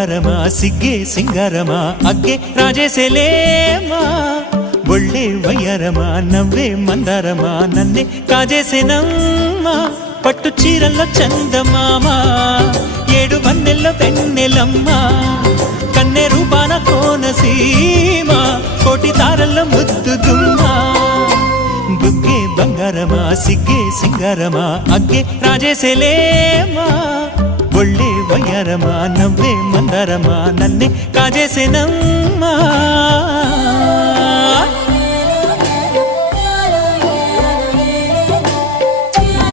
బంగారమా సిగ్గే సింగారమా అగ్గే రాజేసేలేమా ఒళ్ళే వయ్యారమా నవ్వే మందారమా నన్నే కాజేసేనమ్మా పట్టు చీరల్లో చందమామా ఏడు వన్నెల్లో వెన్నెలమ్మా కన్నె రూపాన కోనసీమ కోటి తారల్లో ముద్దుగుమ్మా బుగ్గే బంగారమా సిగ్గే సింగారమా అగ్గే రాజేసేలేమా ఒళ్ళే వయ్యారమా నవ్వే మందారమా నన్నే కాజేసేనమ్మా